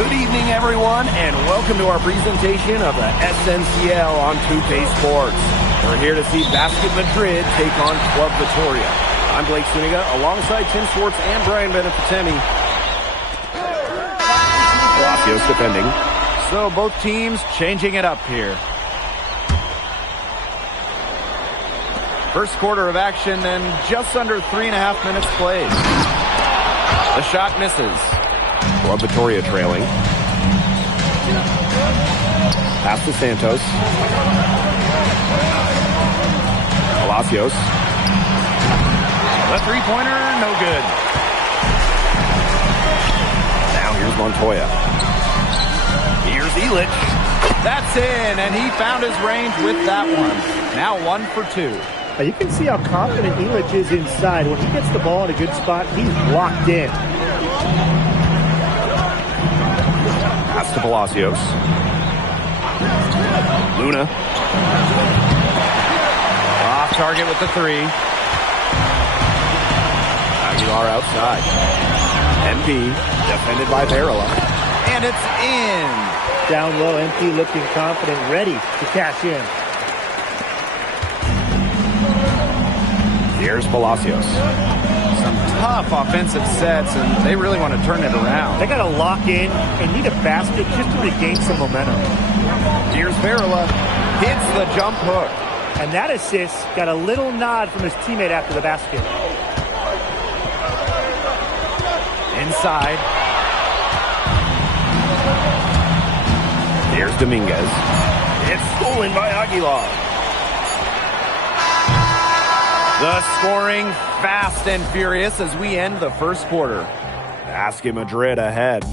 Good evening, everyone, and welcome to our presentation of the SNCL on 2K Sports. We're here to see Basket Madrid take on Club Vitoria. I'm Blake Suniga, alongside Tim Schwartz and Brian Benefitemi. Palacios defending. So both teams changing it up here. First quarter of action, and just under 3.5 minutes played. The shot misses. Club Vitoria trailing. Pass to Santos. Palacios. The three-pointer, no good. Now here's Montoya. Here's Illich. That's in, and he found his range with that one. Now 1 for 2. You can see how confident Illich is inside. When he gets the ball in a good spot, he's locked in. Pass to Palacios. Luna. Off target with the three. Aguilar outside. MP defended by Varela. And it's in. Down low, MP looking confident, ready to cash in. Here's Palacios. Some tough offensive sets, and they really want to turn it around. They got to lock in and need a basket just to regain some momentum. Here's Varela. Hits the jump hook. And that assist got a little nod from his teammate after the basket. Inside. Here's Dominguez. It's stolen by Aguilar. The scoring fast and furious as we end the first quarter. Basket Madrid ahead.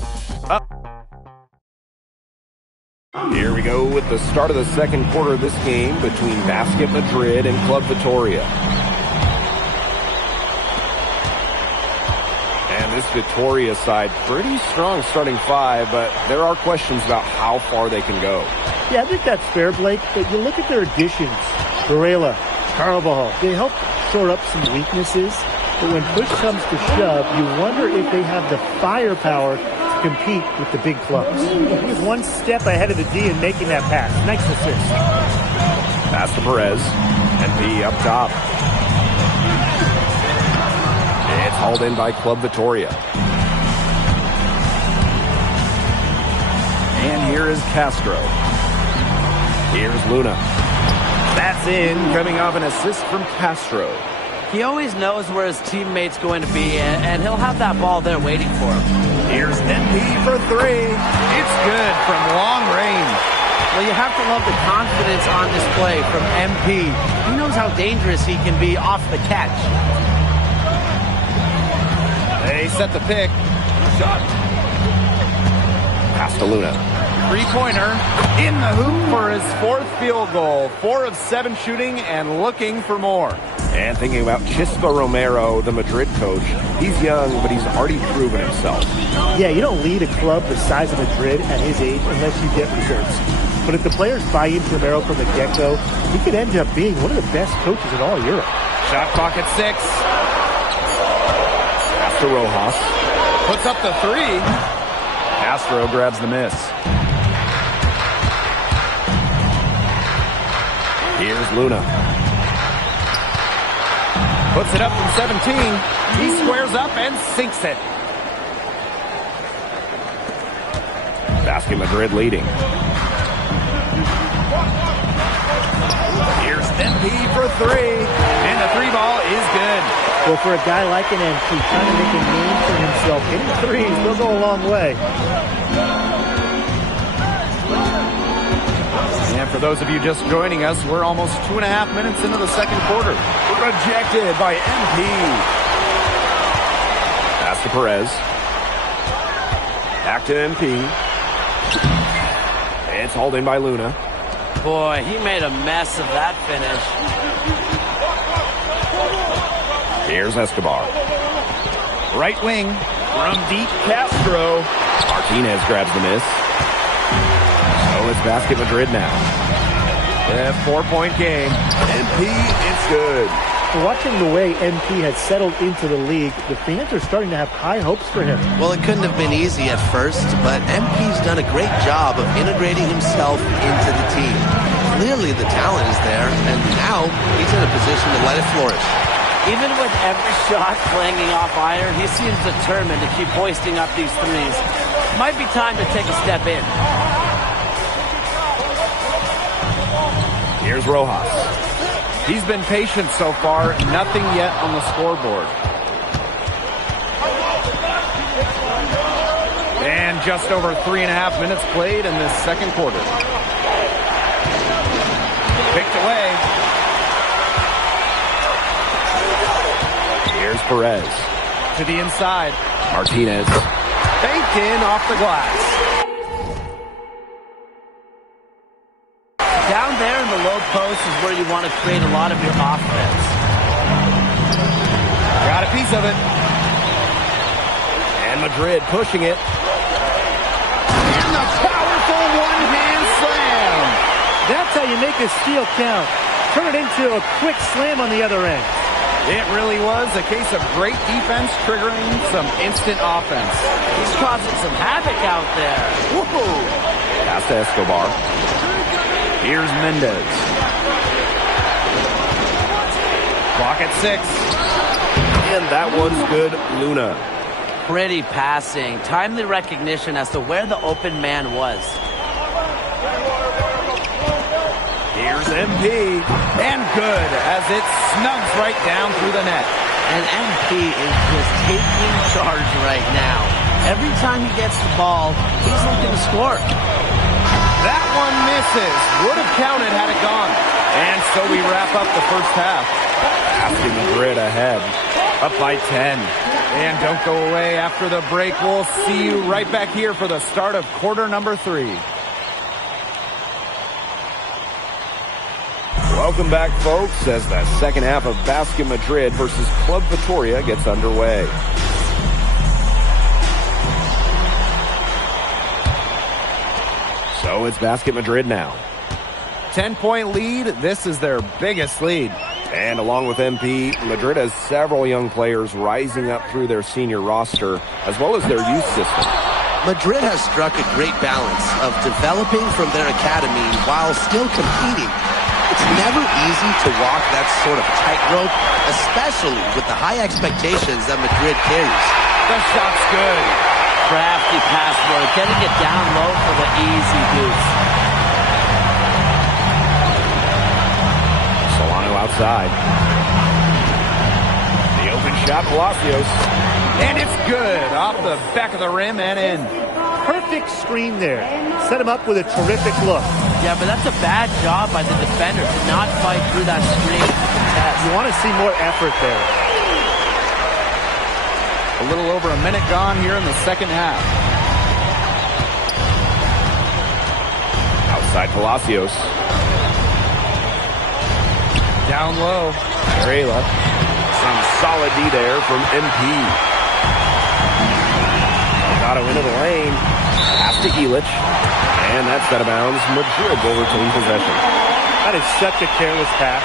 Up. Here we go with the start of the second quarter of this game between Basket Madrid and Club Vitoria. And this Vitoria side, pretty strong starting five, but there are questions about how far they can go. Yeah, I think that's fair, Blake, but you look at their additions. Varela, Carvajal, they help shore up some weaknesses, but when push comes to shove, you wonder if they have the firepower to compete with the big clubs. He was one step ahead of the D in making that pass. Nice assist. Pass to Perez. MP up top. It's hauled in by Club Vitoria. And here is Castro. Here's Luna. That's in, coming off an assist from Castro. He always knows where his teammate's going to be, and he'll have that ball there waiting for him. Here's MP for three. It's good from long range. Well, you have to love the confidence on display from MP. He knows how dangerous he can be off the catch. They set the pick. Shot. Pass to Luna. Three-pointer in the hoop for his fourth field goal. 4 of 7 shooting and looking for more. And thinking about Chispa Romero, the Madrid coach, he's young, but he's already proven himself. Yeah, you don't lead a club the size of Madrid at his age unless you get reserves. But if the players buy into Romero from the get-go, he could end up being one of the best coaches in all Europe. Shot clock at 6. Pass to Rojas. Puts up the three. Castro grabs the miss. Here's Luna. Puts it up from 17. He squares up and sinks it. Basket Madrid leading. Here's MP for three. And the three ball is good. Well, for a guy like an MP trying to make a name for himself, hitting threes will go a long way. And for those of you just joining us, we're almost 2.5 minutes into the second quarter. Rejected by MP. Pass to Perez. Back to MP. It's hauled in by Luna. Boy, he made a mess of that finish. Here's Escobar. Right wing from deep, Castro. Martinez grabs the miss. So it's Basket Madrid now. A 4-point game. MP, it's good. Watching the way MP has settled into the league, the fans are starting to have high hopes for him. Well, it couldn't have been easy at first, but MP's done a great job of integrating himself into the team. Clearly the talent is there, and now he's in a position to let it flourish. Even with every shot clanging off iron, he seems determined to keep hoisting up these threes. Might be time to take a step in. Here's Rojas. He's been patient so far, nothing yet on the scoreboard. And just over 3.5 minutes played in this second quarter. Picked away. Here's Perez. To the inside. Martinez. Banked in off the glass. Down there in the low post is where you want to create a lot of your offense. Got a piece of it. And Madrid pushing it. And the powerful one-hand slam. That's how you make a steal count. Turn it into a quick slam on the other end. It really was a case of great defense triggering some instant offense. He's causing some havoc out there. Woohoo! Pass to Escobar. Here's Mendez. Clock at 6. And that one's good, Luna. Pretty passing. Timely recognition as to where the open man was. Here's MP. And good as it snugs right down through the net. And MP is just taking charge right now. Every time he gets the ball, he's looking to score. That one misses. Would have counted had it gone. And so we wrap up the first half. Basket Madrid ahead. Up by 10. And don't go away after the break. We'll see you right back here for the start of quarter number 3. Welcome back, folks, as the second half of Basket Madrid versus Club Vitoria gets underway. So it's Basket Madrid now. 10-point lead. This is their biggest lead. And along with MP, Madrid has several young players rising up through their senior roster, as well as their youth system. Madrid has struck a great balance of developing from their academy while still competing. It's never easy to walk that sort of tightrope, especially with the high expectations that Madrid carries. The shot's good. Crafty password, getting it down low for the easy deuce. Solano outside. The open shot, Palacios. And it's good off the back of the rim and in. Perfect screen there. Set him up with a terrific look. Yeah, but that's a bad job by the defender to not fight through that screen to contest. You want to see more effort there. A little over a minute gone here in the second half. Outside Palacios. Down low. Varela. Some solid D there from MP. Delgado into the lane. Pass to Illich. And that's out of bounds. Madrid will retain possession. That is such a careless pass.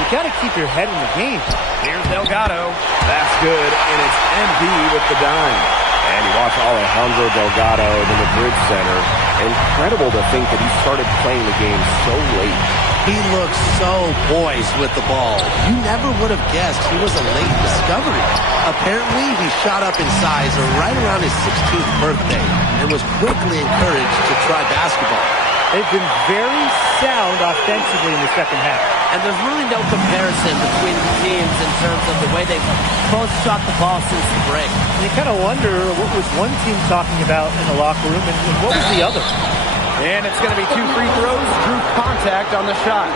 You got to keep your head in the game. Here's Delgado. That's good, and it's MP with the dime. And you watch Alejandro Delgado, the Madrid center. Incredible to think that he started playing the game so late. He looks so poised with the ball. You never would have guessed he was a late discovery. Apparently, he shot up in size right around his 16th birthday and was quickly encouraged to try basketball. They've been very sound offensively in the second half. And there's really no comparison between the teams in terms of the way they've both shot the ball since the break. And you kind of wonder what was one team talking about in the locker room and what was the other. And it's going to be 2 free throws. Drew contact on the shot.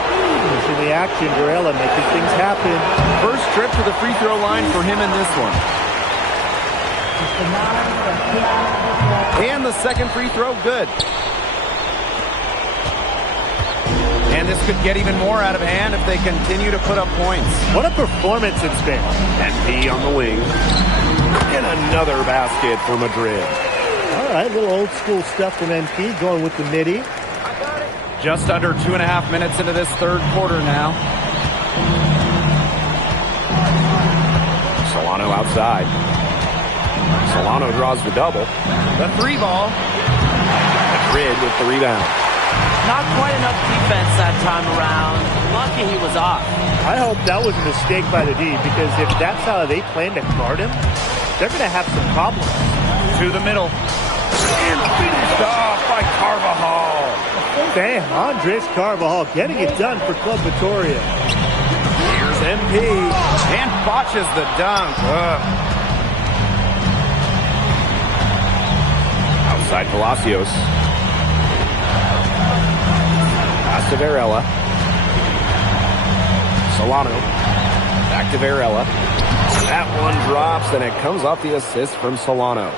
In the action, Varela making things happen. First trip to the free throw line for him in this one. And the second free throw, good. And this could get even more out of hand if they continue to put up points. What a performance it's been. MP on the wing. And another basket for Madrid. All right, a little old school stuff from MP going with the midi. Just under 2.5 minutes into this third quarter now. Solano outside. Solano draws the double. The 3 ball. Madrid with the rebound. Not quite enough defense that time around. Lucky he was off. I hope that was a mistake by the D, because if that's how they plan to guard him, they're going to have some problems. To the middle. And finished off by Carvajal. Damn, Andres Carvajal getting it done for Club Vitoria. Here's MP. And botches the dunk. Outside Palacios. Pass to Varela. Solano. Back to Varela. That one drops, and it comes off the assist from Solano.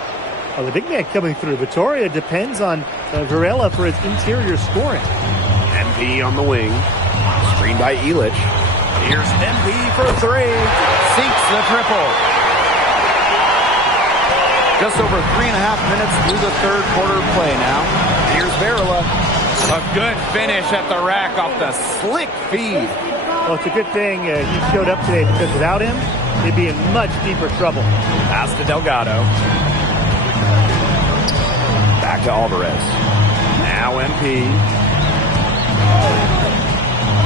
Well, the big man coming through. Vitoria depends on Varela for his interior scoring. MP on the wing. Screened by Illich. Here's MP for 3. Sinks the triple. Just over 3.5 minutes through the third quarter play now. Here's Varela. A good finish at the rack off the slick feed. Well, it's a good thing he showed up today, because without him, they'd be in much deeper trouble. Pass to Delgado. Back to Alvarez. Now MP.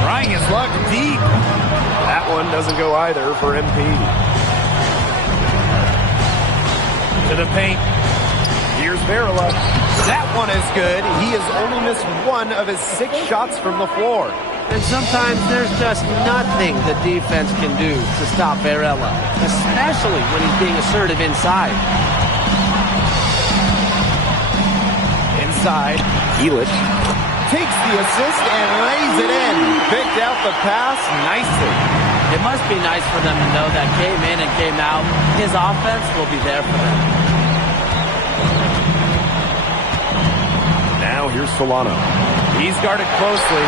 Trying his luck deep. That one doesn't go either for MP. To the paint. Here's Varela. That one is good. He has only missed 1 of his 6 shots from the floor. And sometimes there's just nothing the defense can do to stop Varela, especially when he's being assertive inside. Inside. Illich. Takes the assist and lays it in. Picked out the pass nicely. It must be nice for them to know that game in and game out, his offense will be there for them. Now here's Solano. He's guarded closely.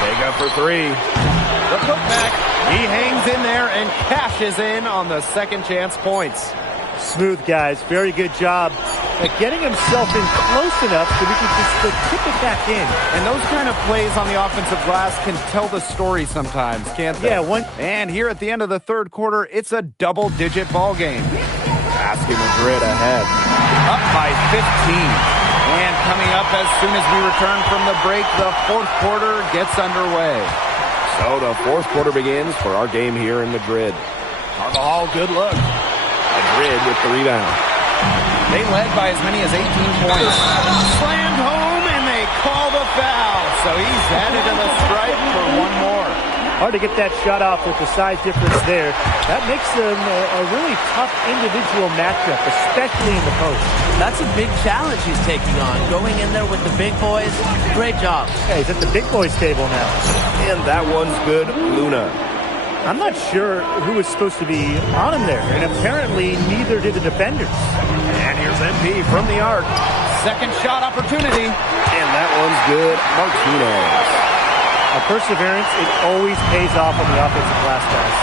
Big up for 3. The putback. He hangs in there and cashes in on the second chance points. Smooth, guys. Very good job at getting himself in close enough so we can just tip it back in. And those kind of plays on the offensive glass can tell the story sometimes, can't they? Yeah, one. And here at the end of the third quarter, it's a double-digit ball game. Asking Madrid ahead. Up by 15. And coming up as soon as we return from the break, the fourth quarter gets underway. So the fourth quarter begins for our game here in Madrid. Carvajal, good look. Madrid with the rebound. They led by as many as 18 points. Slammed home, and they call the foul. So he's headed to the stripe for 1 more. Hard to get that shot off with the size difference there. That makes them a really tough individual matchup, especially in the post. That's a big challenge he's taking on. Going in there with the big boys, great job. Okay, he's at the big boys table now. And that one's good, Luna. I'm not sure who was supposed to be on him there, and apparently neither did the defenders. And here's MP from the arc. Second shot opportunity. And that one's good, Martinez. Perseverance, it always pays off on the offensive glass, guys.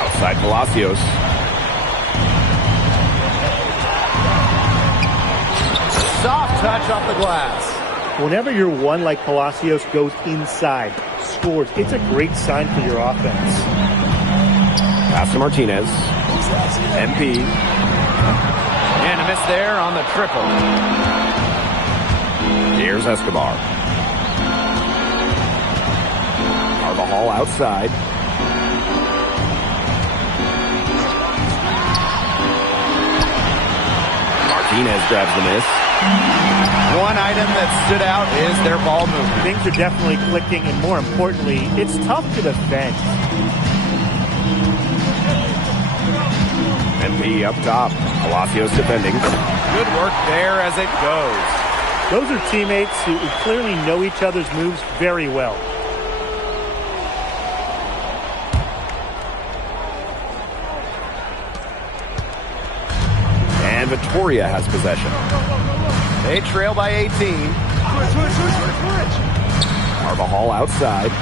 Outside Palacios. Soft touch off the glass. Whenever your one like Palacios goes inside, scores, it's a great sign for your offense. Pass to Martinez. MP. And a miss there on the triple. Here's Escobar. Carvajal outside. Martinez grabs the miss. One item that stood out is their ball movement. Things are definitely clicking, and more importantly, it's tough to defend. MP up top. Palacios defending. Good work there as it goes. Those are teammates who clearly know each other's moves very well. And Vitoria has possession. They trail by 18. Carvajal outside.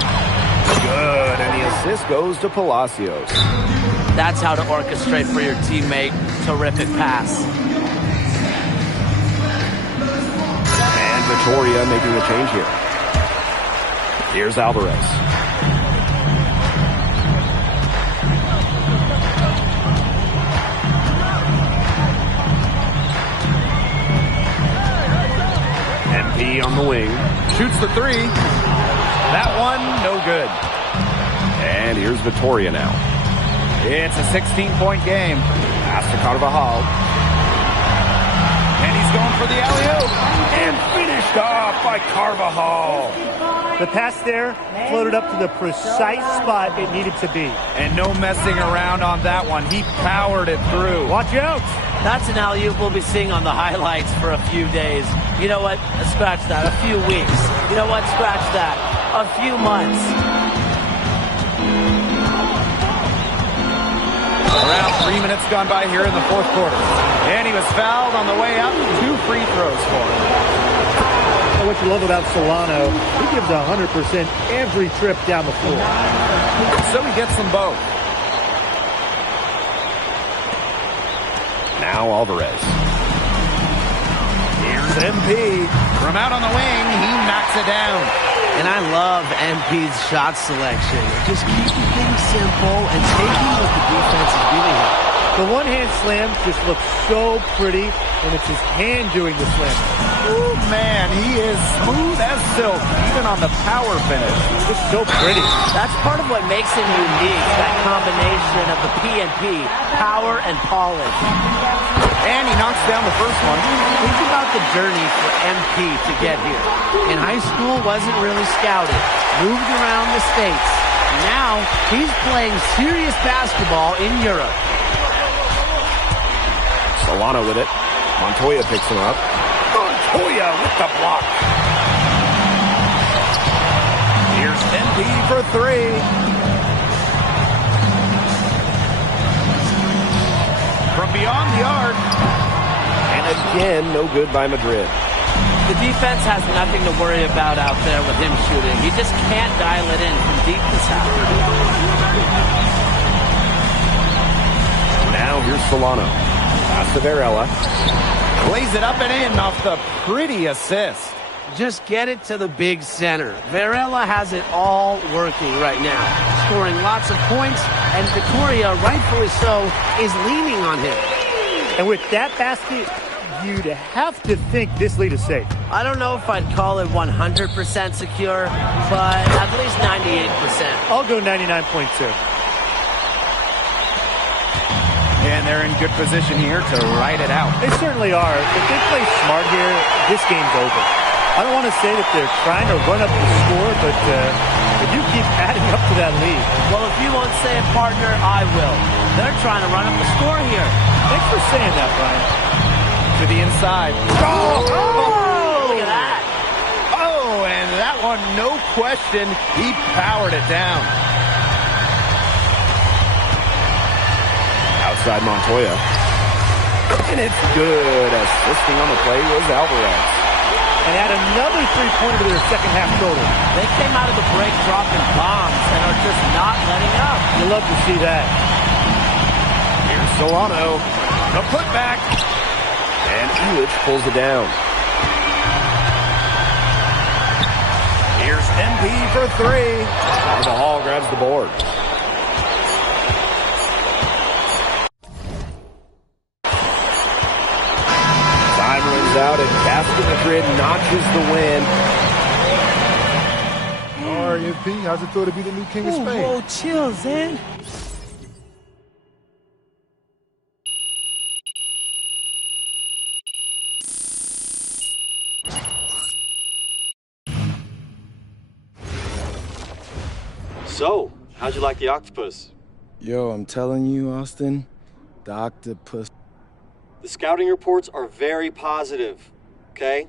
Good, and the assist goes to Palacios. That's how to orchestrate for your teammate. Terrific pass. And Vitoria making a change here. Here's Alvarez. on the wing. Shoots the three. That one, no good. And here's Vittoria now. It's a 16-point game. Pass to Carvajal. And he's going for the alley-oop. And finished off by Carvajal. The pass there floated up to the precise spot it needed to be. And no messing around on that one. He powered it through. Watch out. That's an alley-oop we'll be seeing on the highlights for a few days. You know what? Scratch that. A few weeks. You know what? Scratch that. A few months. Around 3 minutes gone by here in the fourth quarter. And he was fouled on the way up. 2 free throws for him. What you love about Solano, he gives 100% every trip down the floor. So he gets them both. Now Alvarez. Here's MP. From out on the wing, he knocks it down. And I love MP's shot selection. Just keeping things simple and taking what the defense is giving him. The one-hand slam just looks so pretty when it's his hand doing the slam. Oh, man, he is smooth as silk, even on the power finish. Just so pretty. That's part of what makes him unique, that combination of the P&P, power and polish. And he knocks down the first one. Think about the journey for MP to get here. In high school, wasn't really scouted. Moved around the States. Now, he's playing serious basketball in Europe. Solano with it. Montoya picks him up. Montoya with the block. Here's MP for 3. From beyond the arc. And again, no good by Madrid. The defense has nothing to worry about out there with him shooting. He just can't dial it in from deep this half. Now here's Solano. Pass to Varela. Plays it up and in off the pretty assist. Just get it to the big center. Varela has it all working right now. Scoring lots of points, and Vittoria, rightfully so, is leaning on him. And with that basket, you'd have to think this lead is safe. I don't know if I'd call it 100% secure, but at least 98%. I'll go 99.2. And they're in good position here to ride it out. They certainly are. If they play smart here, this game's over. I don't want to say that they're trying to run up the score, but they do keep adding up to that lead. Well, if you won't say it, partner, I will. They're trying to run up the score here. Thanks for saying that, Brian. To the inside. Oh! Look at that. Oh, and that one, no question, he powered it down. Outside Montoya. And it's good. Assisting on the play was Alvarez. And add another three-pointer to their second half total. They came out of the break dropping bombs and are just not letting up. You love to see that. Here's Solano. The putback. And Elich pulls it down. Here's MP for 3. Carvajal grabs the board. Time runs out and Basket Madrid notches the win. All right, MP, how's it feel to be the new king of Spain? Whoa, chill, Zen. So, how'd you like the octopus? Yo, I'm telling you, Austin, the octopus. The scouting reports are very positive, okay?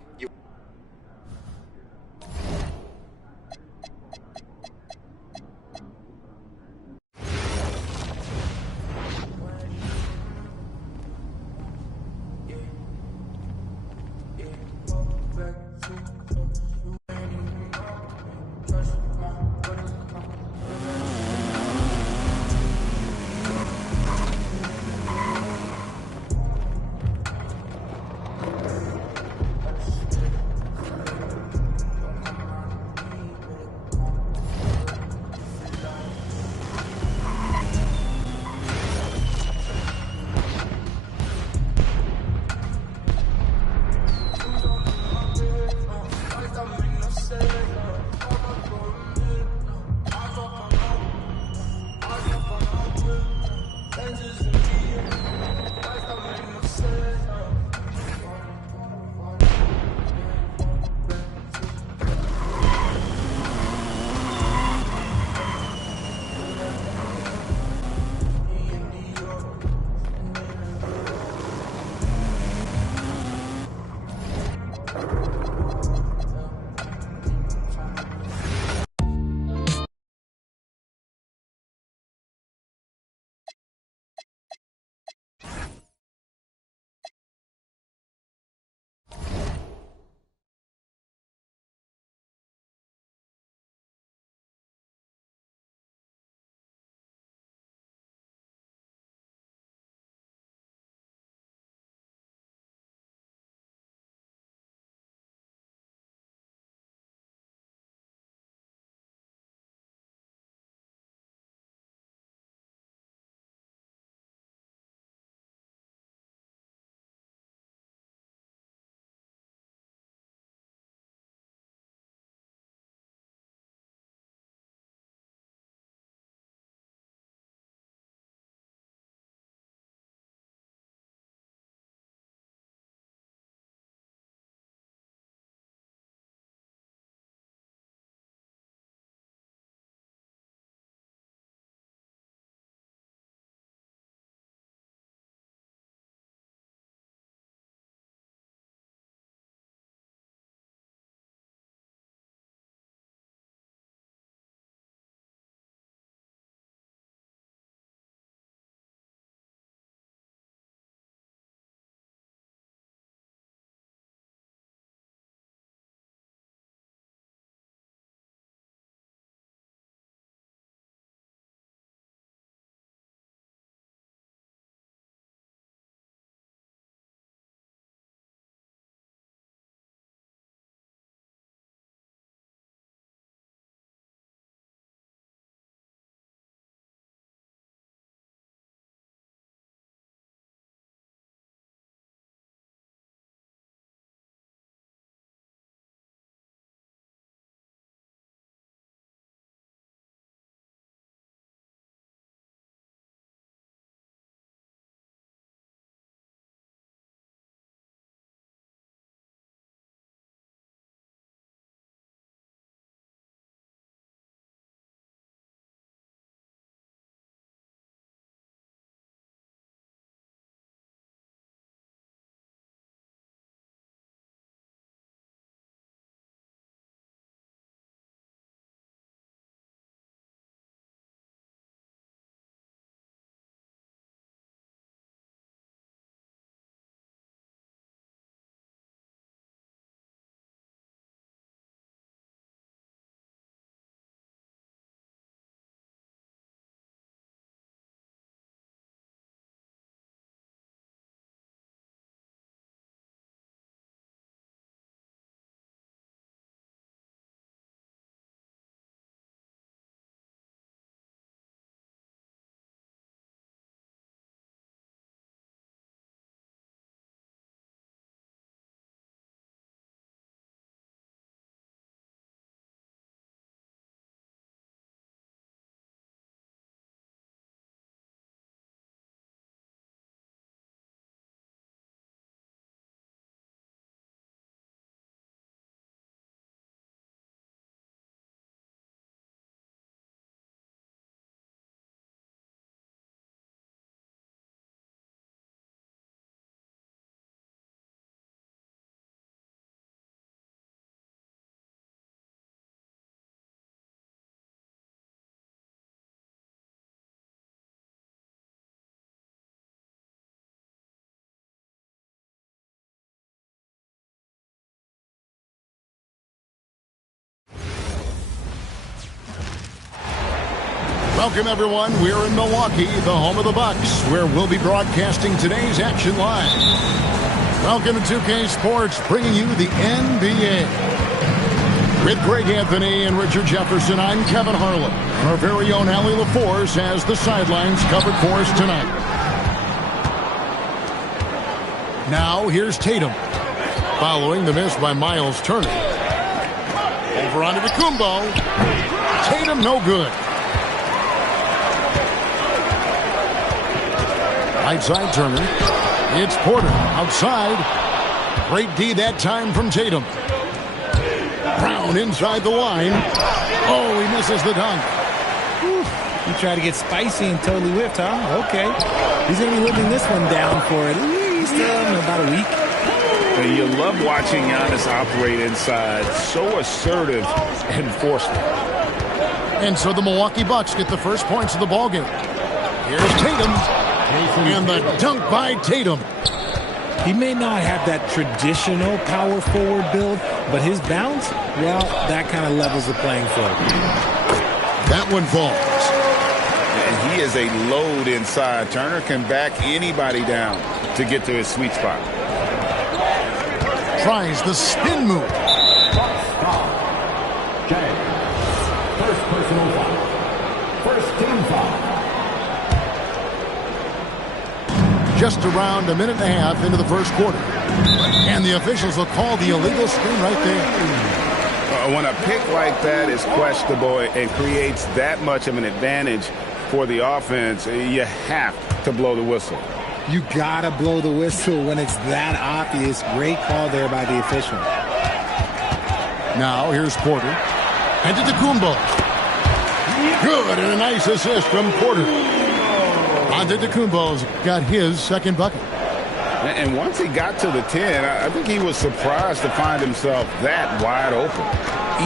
Welcome, everyone. We're in Milwaukee, the home of the Bucks, where we'll be broadcasting today's action live. Welcome to 2K Sports, bringing you the NBA. With Greg Anthony and Richard Jefferson, I'm Kevin Harlan. Our very own Allie LaForce has the sidelines covered for us tonight. Now, here's Tatum. Following the miss by Miles Turner. Over onto Kumbo. Tatum, no good. Right side Turner. It's Porter outside. Great D that time from Tatum. Brown inside the line. Oh, he misses the dunk. Whew. He tried to get spicy and totally whiffed, huh? Okay. He's going to be living this one down for at least about a week. And you love watching Giannis operate inside. So assertive and forceful. And so the Milwaukee Bucks get the first points of the ballgame. Here's Tatum. And the dunk by Tatum. He may not have that traditional power forward build, but his bounce, well, that kind of levels the playing field. That one falls. And he is a load inside. Turner can back anybody down to get to his sweet spot. Tries the spin move. First personal foul. First team foul. Just around a minute and a half into the first quarter. And the officials will call the illegal screen right there. When a pick like that is questionable and creates that much of an advantage for the offense, you have to blow the whistle. You got to blow the whistle when it's that obvious. Great call there by the official. Now here's Porter. And to Kumbo. Good, and a nice assist from Porter. Antetokounmpo's got his second bucket. And once he got to the 10, I think he was surprised to find himself that wide open.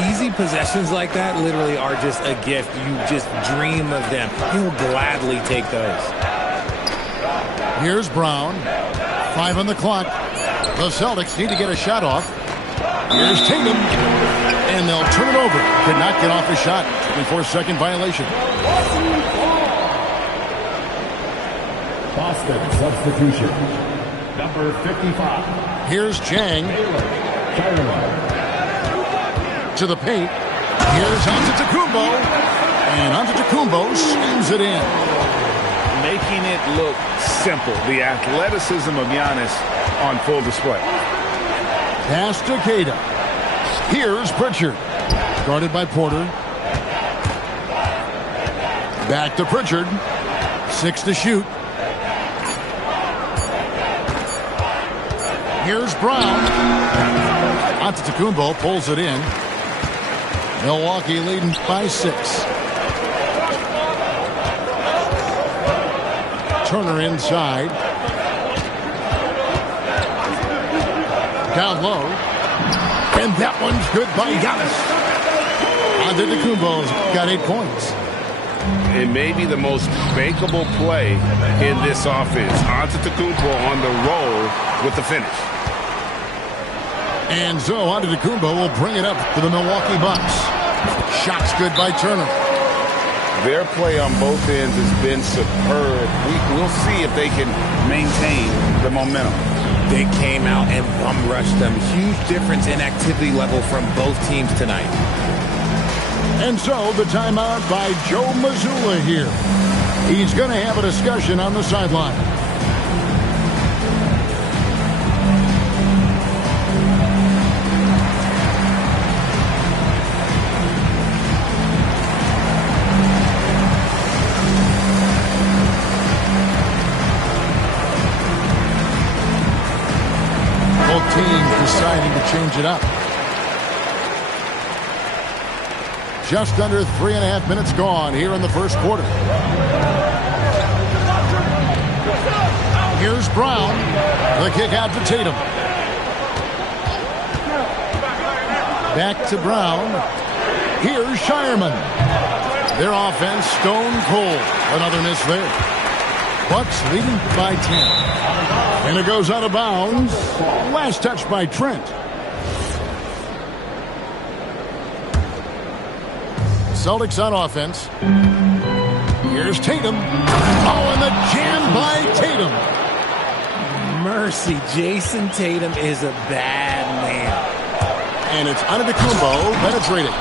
Easy possessions like that literally are just a gift. You just dream of them. He'll gladly take those. Here's Brown. 5 on the clock. The Celtics need to get a shot off. Here's Tatum. And they'll turn it over. Could not get off a shot. 24-second violation. Boston substitution. Number 55. Here's Chang. To the paint. Here's Antetokounmpo. And Antetokounmpo slams it in. Making it look simple. The athleticism of Giannis on full display. Pass to Queta. Here's Pritchard. Guarded by Porter. Back to Pritchard. 6 to shoot. Here's Brown. Antetokounmpo pulls it in. Milwaukee leading by 6. Turner inside. Down low. And that one's good by Giannis. Antetokounmpo's got 8 points. It may be the most bankable play in this offense. Antetokounmpo on the roll with the finish. And so Antetokounmpo will bring it up to the Milwaukee Bucks. Shots good by Turner. Their play on both ends has been superb. We'll see if they can maintain the momentum. They came out and bum rushed them. Huge difference in activity level from both teams tonight. And so the timeout by Joe Mazzulla here. He's going to have a discussion on the sideline. Both teams deciding to change it up. Just under 3.5 minutes gone here in the first quarter. Here's Brown. The kick out to Tatum. Back to Brown. Here's Shireman. Their offense stone cold. Another miss there. Bucks leading by 10. And it goes out of bounds. Last touch by Trent. Celtics on offense. Here's Tatum. Oh, and the jam by Tatum. Mercy, Jason Tatum is a bad man. And it's Antetokounmpo penetrating.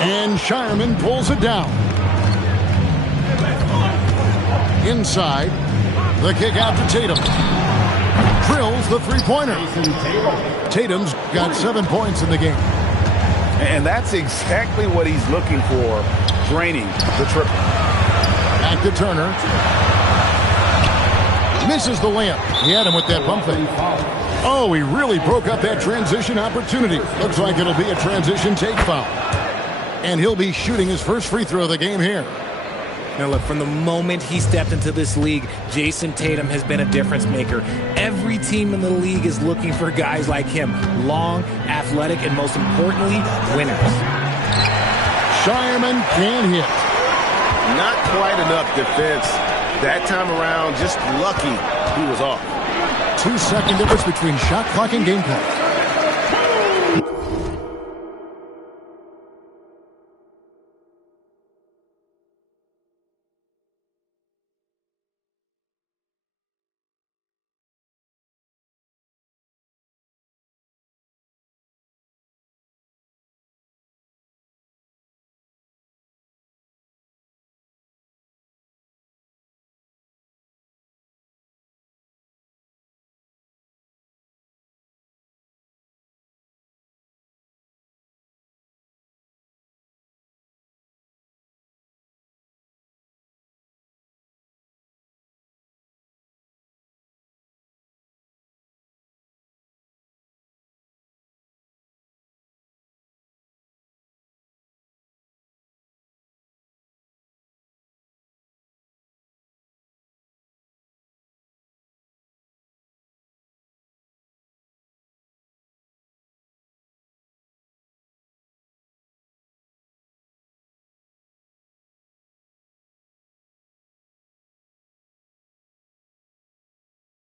And Shireman pulls it down. Inside. The kick out to Tatum. Drills the three-pointer. Tatum's got 7 points in the game. And that's exactly what he's looking for, draining the triple. Back to Turner. Misses the layup. He had him with that bump fake. Oh, he really broke up that transition opportunity. Looks like it'll be a transition take foul. And he'll be shooting his first free throw of the game here. Now look, from the moment he stepped into this league, Jason Tatum has been a difference maker. Every team in the league is looking for guys like him. Long, athletic, and most importantly, winners. Shireman can hit. Not quite enough defense. That time around, just lucky he was off. 2-second difference between shot clock and game clock.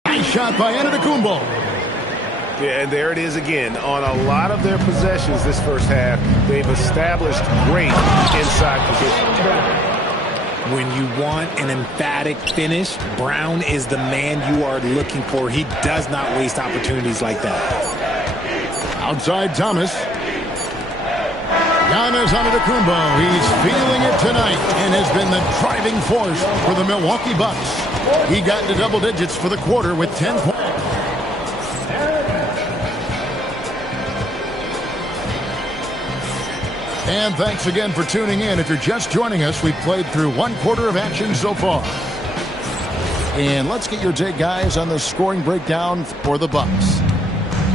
Nice shot by Antetokounmpo. Yeah, and there it is again. On a lot of their possessions this first half, they've established great inside position. When you want an emphatic finish, Brown is the man you are looking for. He does not waste opportunities like that. Outside Thomas. Giannis Antetokounmpo. He's feeling it tonight and has been the driving force for the Milwaukee Bucks. He got into double digits for the quarter with 10 points. And thanks again for tuning in. If you're just joining us, we've played through one quarter of action so far. And let's get your take, guys, on the scoring breakdown for the Bucks.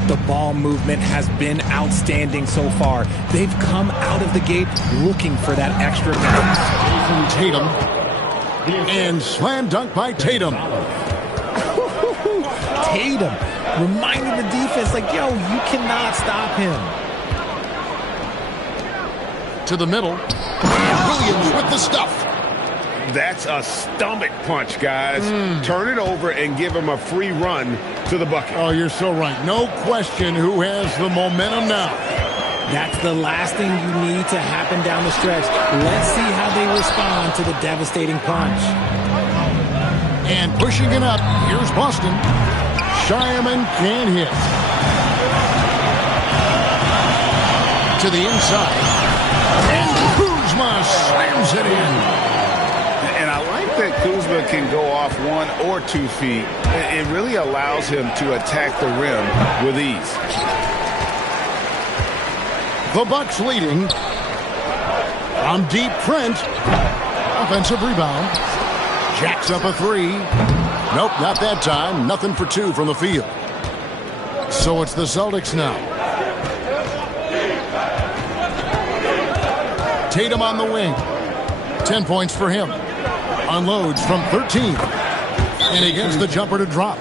The ball movement has been outstanding so far. They've come out of the gate looking for that extra bounce. Tatum. And slam dunk by Tatum. Tatum reminding the defense, like, yo, you cannot stop him. To the middle. And Williams with the stuff. That's a stomach punch, guys. Turn it over and give him a free run to the bucket. Oh, you're so right. No question who has the momentum now. That's the last thing you need to happen down the stretch. Let's see how they respond to the devastating punch. And pushing it up, here's Boston. Shireman can hit. To the inside. And Kuzma slams it in. And I like that Kuzma can go off 1 or 2 feet. It really allows him to attack the rim with ease. The Bucks leading. From deep, Trent. Offensive rebound. Jacks up a 3. Nope, not that time. Nothing for 2 from the field. So it's the Celtics now. Tatum on the wing. 10 points for him. Unloads from 13. And he gets the jumper to drop.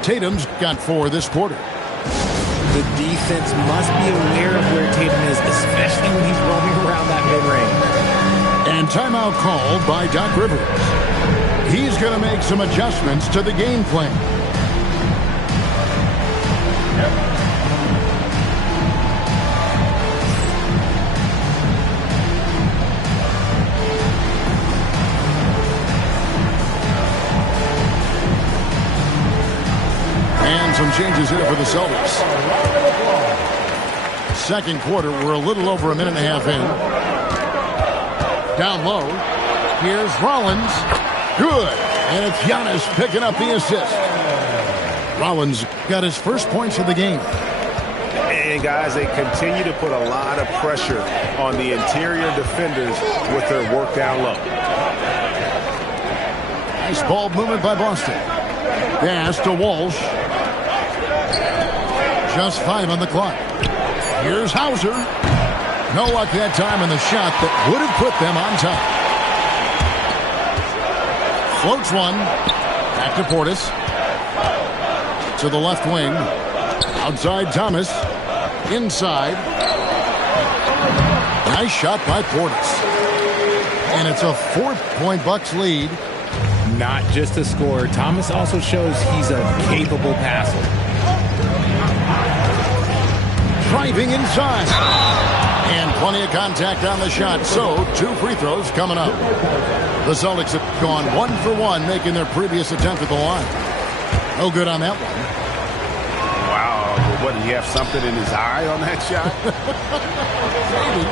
Tatum's got 4 this quarter. The defense must be aware of where Tatum is, especially when he's roaming around that mid-range. And timeout called by Doc Rivers. He's going to make some adjustments to the game plan. And some changes here for the Celtics. Second quarter, we're a little over a minute and a half in. Down low. Here's Rollins. Good. And it's Giannis picking up the assist. Rollins got his first points of the game. And guys, they continue to put a lot of pressure on the interior defenders with their work down low. Nice ball movement by Boston. Pass to Walsh. Just 5 on the clock. Here's Hauser. No luck that time on the shot that would have put them on top. Floats one. Back to Portis. To the left wing. Outside Thomas. Inside. Nice shot by Portis. And it's a 4-point Bucks lead. Not just a scorer. Thomas also shows he's a capable passer. Driving inside. And plenty of contact on the shot. So, 2 free throws coming up. The Celtics have gone 1 for 1, making their previous attempt at the line. No good on that one. Wow. What, did he have something in his eye on that shot? Maybe.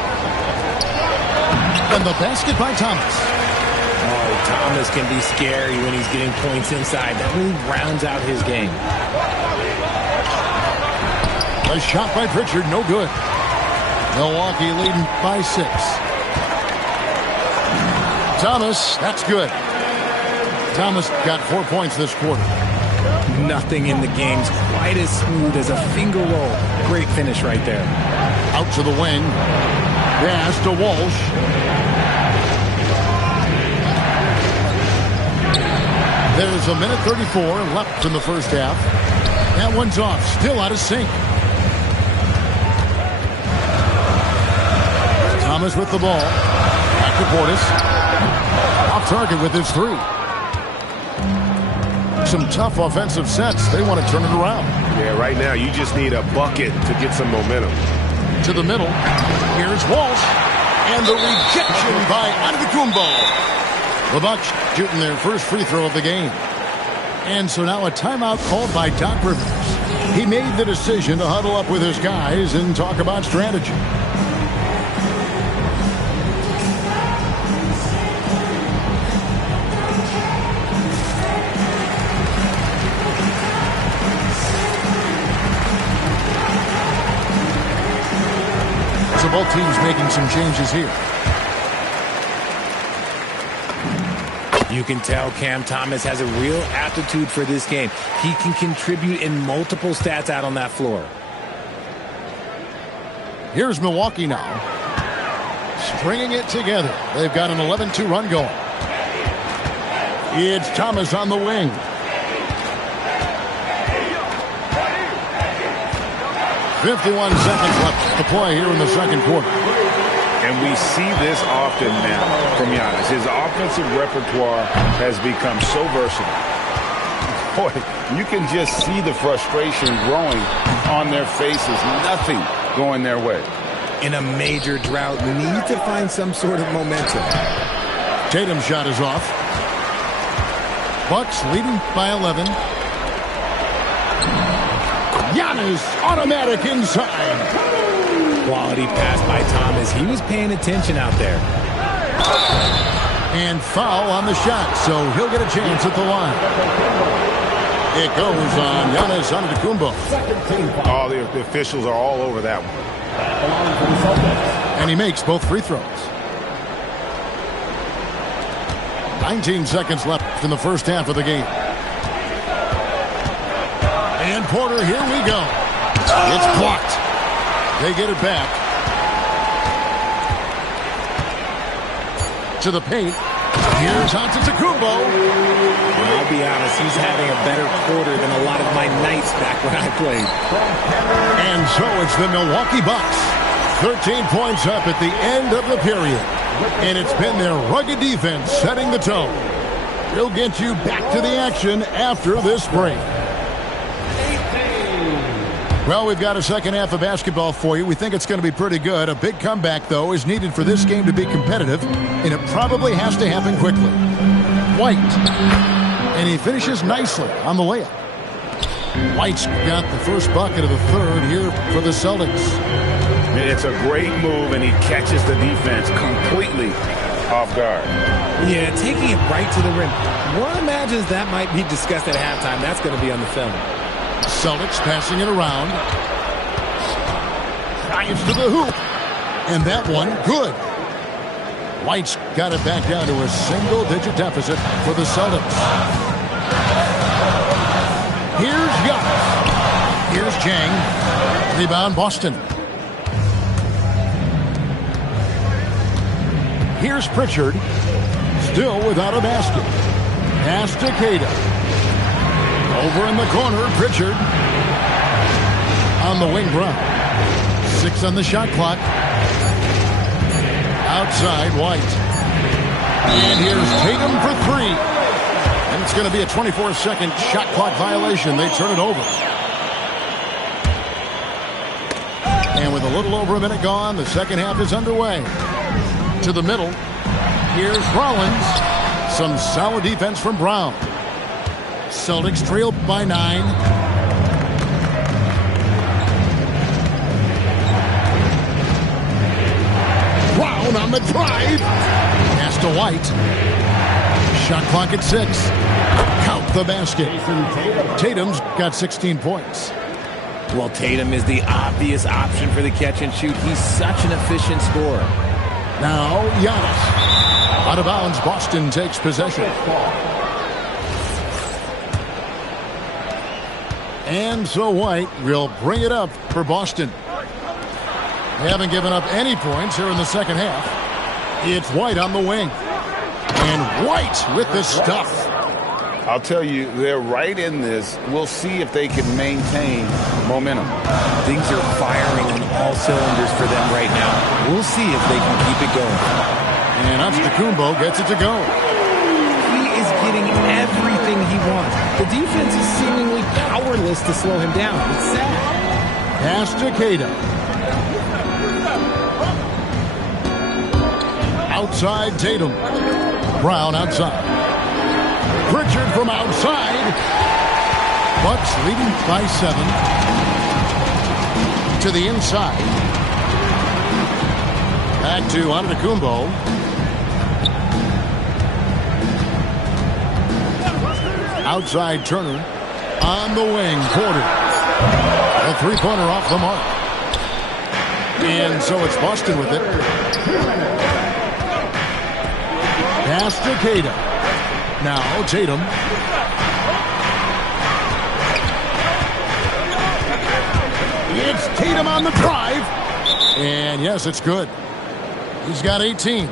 And the basket by Thomas. Oh, Thomas can be scary when he's getting points inside. That really rounds out his game. A shot by Pritchard, no good. Milwaukee leading by 6. Thomas, that's good. Thomas got 4 points this quarter. Nothing in the game's quite as smooth as a finger roll. Great finish right there. Out to the wing. Pass to Walsh. There's a minute 34 left in the first half. That one's off. Still out of sync. Thomas with the ball. Back to Portis. Off target with his 3. Some tough offensive sets. They want to turn it around. Yeah, right now you just need a bucket to get some momentum. To the middle. Here's Walsh. And the rejection by Antetokounmpo. The Bucks shooting their first free throw of the game. And so now a timeout called by Doc Rivers. He made the decision to huddle up with his guys and talk about strategy. So both teams making some changes here. You can tell Cam Thomas has a real aptitude for this game. He can contribute in multiple stats out on that floor. Here's Milwaukee now. Stringing it together. They've got an 11-2 run going. It's Thomas on the wing. .51 seconds left to play here in the second quarter. And we see this often now from Giannis. His offensive repertoire has become so versatile. Boy, you can just see the frustration growing on their faces. Nothing going their way. In a major drought, need to find some sort of momentum. Tatum's shot is off. Bucks leading by 11. Giannis automatic inside. Quality pass by Thomas. He was paying attention out there. And foul on the shot, so he'll get a chance at the line. It goes on Giannis Antetokounmpo. Oh, the officials are all over that one. And he makes both free throws. 19 seconds left in the first half of the game. And Porter, here we go. It's blocked. They get it back. To the paint. Here's Antetokounmpo. I'll be honest, he's having a better quarter than a lot of my nights back when I played. And so it's the Milwaukee Bucks. 13 points up at the end of the period. And it's been their rugged defense setting the tone. We'll get you back to the action after this break. Well, we've got a second half of basketball for you. We think it's going to be pretty good. A big comeback, though, is needed for this game to be competitive, and it probably has to happen quickly. White. And he finishes nicely on the layup. White's got the first bucket of the third here for the Celtics. It's a great move, and he catches the defense completely off guard. Yeah, taking it right to the rim. One imagines that might be discussed at halftime. That's going to be on the film. Celtics passing it around. Drives to the hoop. And that one, good. White's got it back down to a single-digit deficit for the Celtics. Here's Giannis. Here's Jang. Rebound, Boston. Here's Pritchard. Still without a basket. Pass to Cada. Over in the corner, Pritchard. On the wing, Brown. 6 on the shot clock. Outside, White. And here's Tatum for 3. And it's going to be a 24-second shot clock violation. They turn it over. And with a little over a minute gone, the second half is underway. To the middle. Here's Rollins. Some solid defense from Brown. Celtics trail by 9. Brown on the drive. Pass to White. Shot clock at 6. Count the basket. Tatum's got 16 points. Well, Tatum is the obvious option for the catch and shoot. He's such an efficient scorer. Now, Giannis. Out of bounds, Boston takes possession. And so White will bring it up for Boston. They haven't given up any points here in the second half. It's White on the wing. And White with the stuff. I'll tell you, they're right in this. We'll see if they can maintain momentum. Things are firing on all cylinders for them right now. We'll see if they can keep it going. And Antetokounmpo gets it to go. He is getting everything he wants. The defense is seemingly powerless to slow him down. It's sad. Pass to Cada. Outside Tatum. Brown outside. Pritchard from outside. Bucks leading by 7. To the inside. Back to Antetokounmpo. Outside Turner. On the wing, Porter. A three-pointer off the mark. And so it's Boston with it. Pass to Cada. Now Tatum. It's Tatum on the drive. And yes, it's good. He's got 18.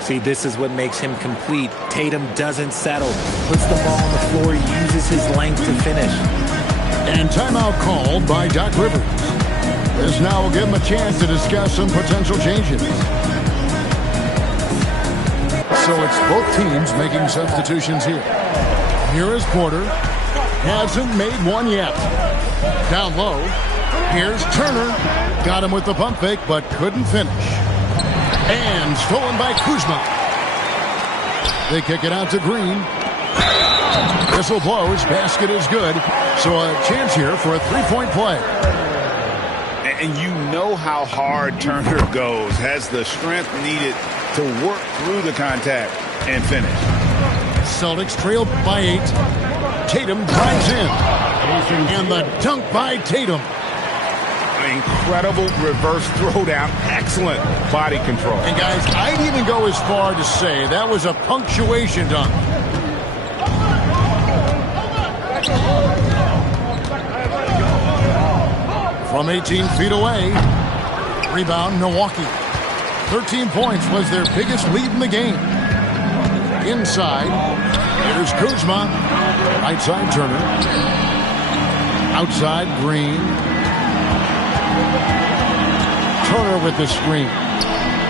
See, this is what makes him complete. Tatum doesn't settle. Puts the ball on the floor, uses his length to finish. And timeout called by Doc Rivers. This now will give him a chance to discuss some potential changes. So it's both teams making substitutions here. Here is Porter. Hasn't made one yet. Down low. Here's Turner. Got him with the pump fake, but couldn't finish. And stolen by Kuzma. They kick it out to Green. Whistle blows. Basket is good. So a chance here for a three-point play. And you know how hard Turner goes. Has the strength needed to work through the contact and finish. Celtics trail by 8. Tatum drives in. And the dunk by Tatum. Incredible reverse throwdown. Excellent body control. And guys, I'd even go as far to say that was a punctuation dunk. From 18 feet away. Rebound, Milwaukee. 13 points was their biggest lead in the game. Inside. Here's Kuzma. Right side, Turner. Outside, Green. Turner with the screen.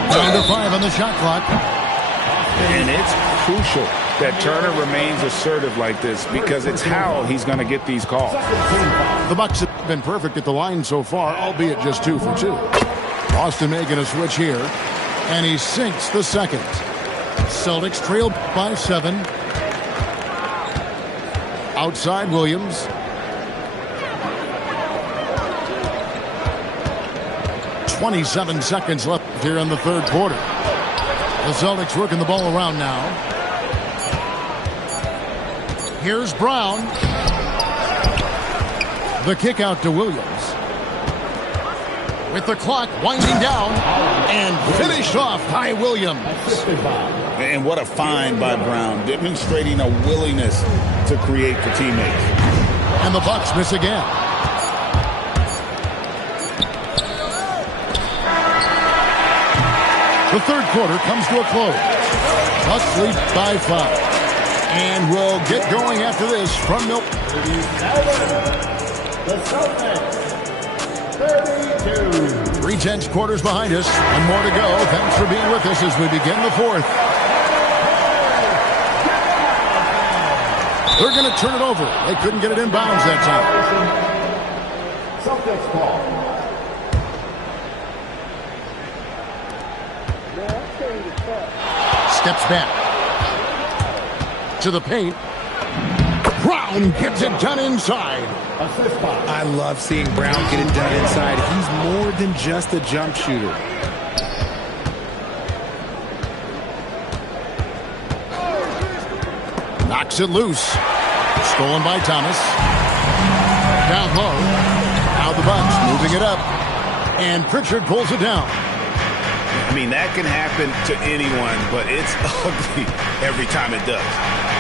Down to 5 on the shot clock. And it's crucial that Turner remains assertive like this because it's how he's going to get these calls. The Bucks have been perfect at the line so far, albeit just 2 for 2. Boston making a switch here, and he sinks the second. Celtics trail by 7. Outside Williams. 27 seconds left here in the third quarter. The Celtics working the ball around now. Here's Brown. The kick out to Williams. With the clock winding down and finished off by Williams. And what a find by Brown, demonstrating a willingness to create for teammates. And the Bucks miss again. The third quarter comes to a close. Bucks lead by 5. And we'll get going after this from Milton. The Celtics, 32. 3 quarters behind us. One more to go. Thanks for being with us as we begin the fourth. They're going to turn it over. They couldn't get it in bounds that time. Celtics ball. Steps back to the paint. Brown gets it done inside. I love seeing Brown get it done inside. He's more than just a jump shooter. Knocks it loose. Stolen by Thomas. Down low. Now the Bucks moving it up. And Pritchard pulls it down. I mean, that can happen to anyone, but it's ugly every time it does.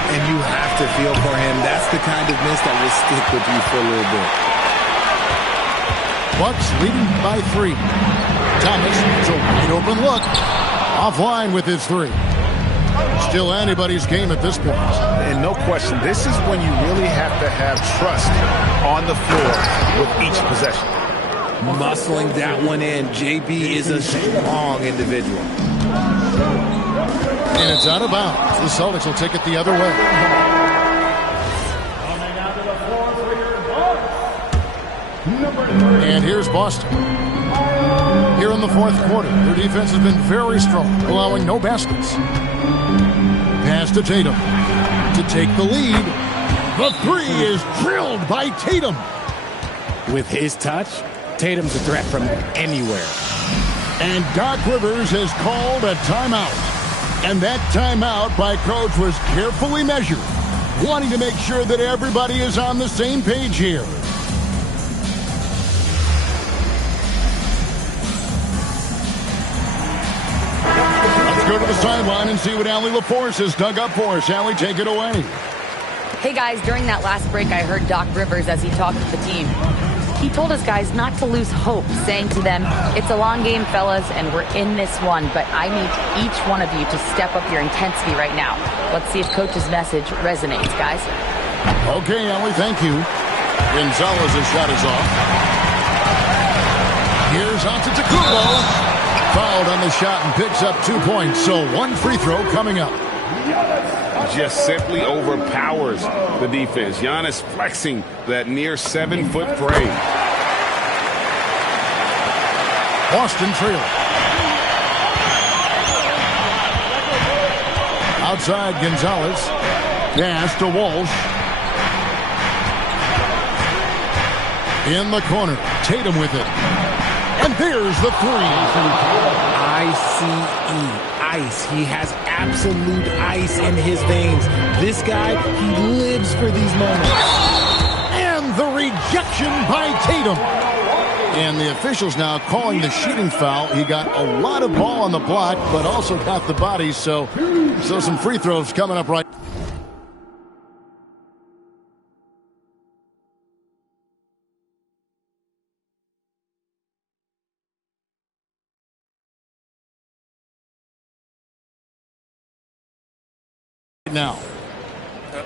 And you have to feel for him. That's the kind of miss that will stick with you for a little bit. Bucks leading by 3. Thomas, it's a wide open look. Offline with his 3. Still anybody's game at this point. And no question, this is when you really have to have trust on the floor with each possession. Muscling that one in. JB is a strong individual. And it's out of bounds. The Celtics will take it the other way. Coming out of the floor for your Bucks, number 3. And here's Boston. Here in the fourth quarter, their defense has been very strong, allowing no baskets. Pass to Tatum to take the lead. The 3 is drilled by Tatum. With his touch, Tatum's a threat from anywhere. And Doc Rivers has called a timeout. And that timeout by Coach was carefully measured, wanting to make sure that everybody is on the same page here. Let's go to the sideline and see what Allie LaForce has dug up for us. Allie, take it away. Hey, guys, during that last break, I heard Doc Rivers as he talked to the team. He told his guys not to lose hope, saying to them, it's a long game, fellas, and we're in this one, but I need each one of you to step up your intensity right now. Let's see if Coach's message resonates, guys. Okay, Allie, thank you. Gonzalez's shot is off. Here's Antetokounmpo. Fouled on the shot and picks up 2 points, so 1 free throw coming up. Just simply overpowers the defense. Giannis flexing that near 7-foot frame. Boston trailing. Outside Gonzalez. Pass to Walsh. In the corner. Tatum with it. And there's the 3. Ice. He has absolute ice in his veins. This guy, he lives for these moments. And the rejection by Tatum. And the officials now calling the shooting foul. He got a lot of ball on the block, but also got the body. So some free throws coming up right. Now,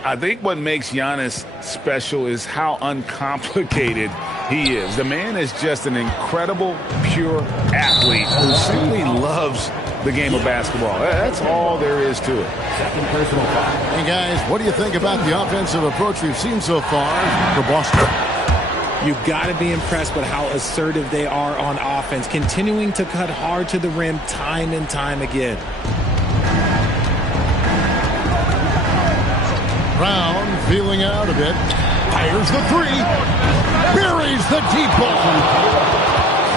I think what makes Giannis special is how uncomplicated he is. The man is just an incredible, pure athlete who simply loves the game of basketball. That's all there is to it. Second personal foul. Hey, guys, what do you think about the offensive approach we've seen so far for Boston? You've got to be impressed with how assertive they are on offense, continuing to cut hard to the rim time and time again. Brown feeling out a bit. Fires the 3. Buries the deep ball.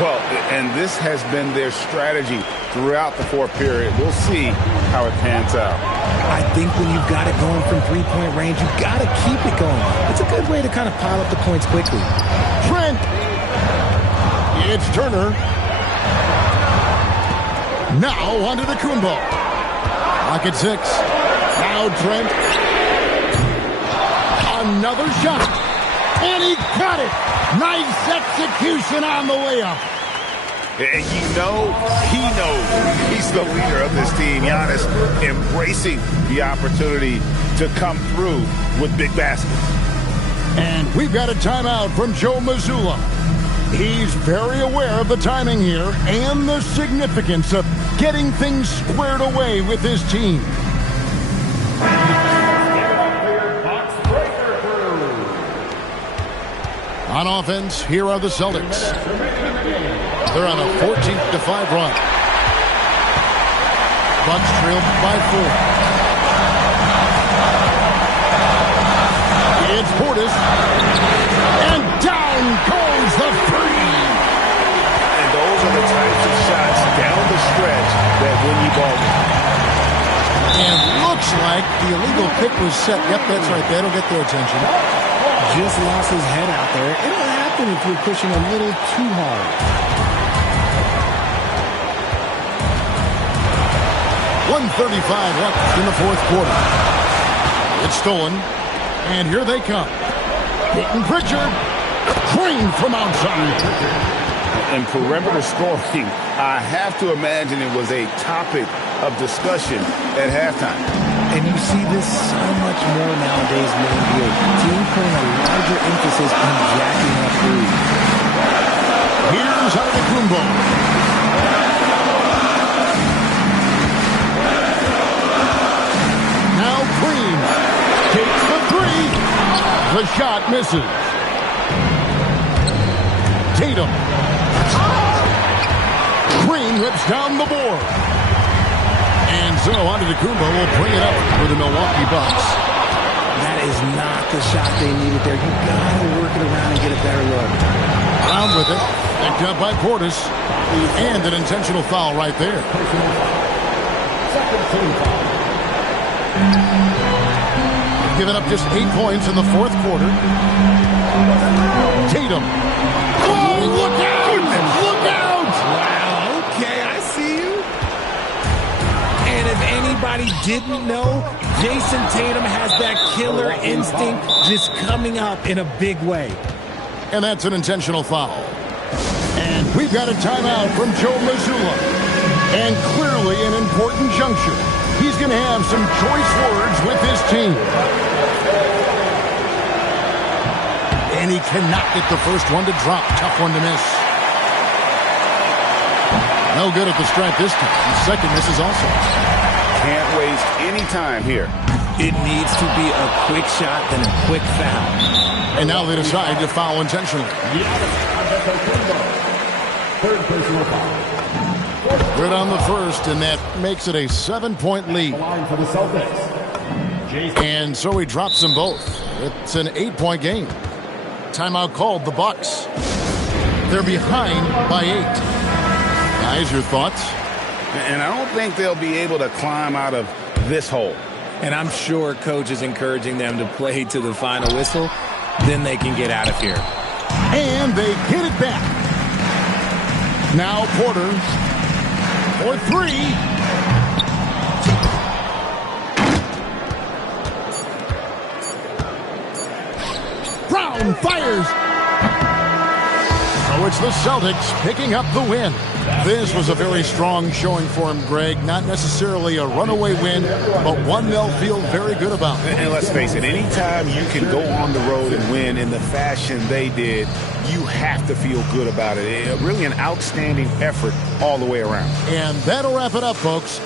Well, and this has been their strategy throughout the fourth period. We'll see how it pans out. I think when you've got it going from three-point range, you've got to keep it going. It's a good way to kind of pile up the points quickly. Trent. It's Turner. Now onto the Kumbo. Lock at 6. Now Trent. Another shot. And he got it. Nice execution on the way up. And you know, he knows he's the leader of this team. Giannis embracing the opportunity to come through with big baskets. And we've got a timeout from Joe Mazzulla. He's very aware of the timing here and the significance of getting things squared away with his team. On offense, here are the Celtics. They're on a 14-5 run. Bucks trail by 4. It's Portis. And down goes the three. And those are the types of shots down the stretch that win you ball games. And looks like the illegal pick was set. Yep, that's right. That'll get their attention. Just lost his head out there. It'll happen if you're pushing a little too hard. 1:35 left in the fourth quarter. It's stolen. And here they come. Peyton Pritchard. Drained from outside. And perimeter scoring, I have to imagine it was a topic of discussion at halftime. And you see this so much more nowadays in the NBA. Teams putting a larger emphasis on jacking up threes. Here's Antetokounmpo. Now Green takes the three. The shot misses. Tatum. Green rips down the board. And so Antetokounmpo will bring it up for the Milwaukee Bucks. That is not the shot they needed there. You gotta work it around and get a better look. Around with it. Picked up by Portis. And an intentional foul right there. Giving up just 8 points in the fourth quarter. Tatum. Oh, look out! Look out! Wow, okay, I see you. And if anybody didn't know, Jason Tatum has that killer instinct just coming up in a big way. And that's an intentional foul. And we've got a timeout from Joe Mazzulla. And clearly an important juncture. He's going to have some choice words with his team. And he cannot get the first one to drop. Tough one to miss. No good at the stripe this time. The second misses also. Can't waste any time here. It needs to be a quick shot, then a quick foul. And now they decide to foul intentionally. Third personal foul. Good on the first, and that makes it a 7-point lead. For the Celtics. And so he drops them both. It's an 8-point game. Timeout called the Bucks. They're behind by 8. Guys, your thoughts? And I don't think they'll be able to climb out of this hole. And I'm sure coach is encouraging them to play to the final whistle. Then they can get out of here. And they get it back. Now Porter for 3. Brown fires. So it's the Celtics picking up the win. This was a very strong showing for him, Greg. Not necessarily a runaway win, but one they'll feel very good about. And let's face it, anytime you can go on the road and win in the fashion they did, you have to feel good about it. Really an outstanding effort all the way around. And that'll wrap it up, folks.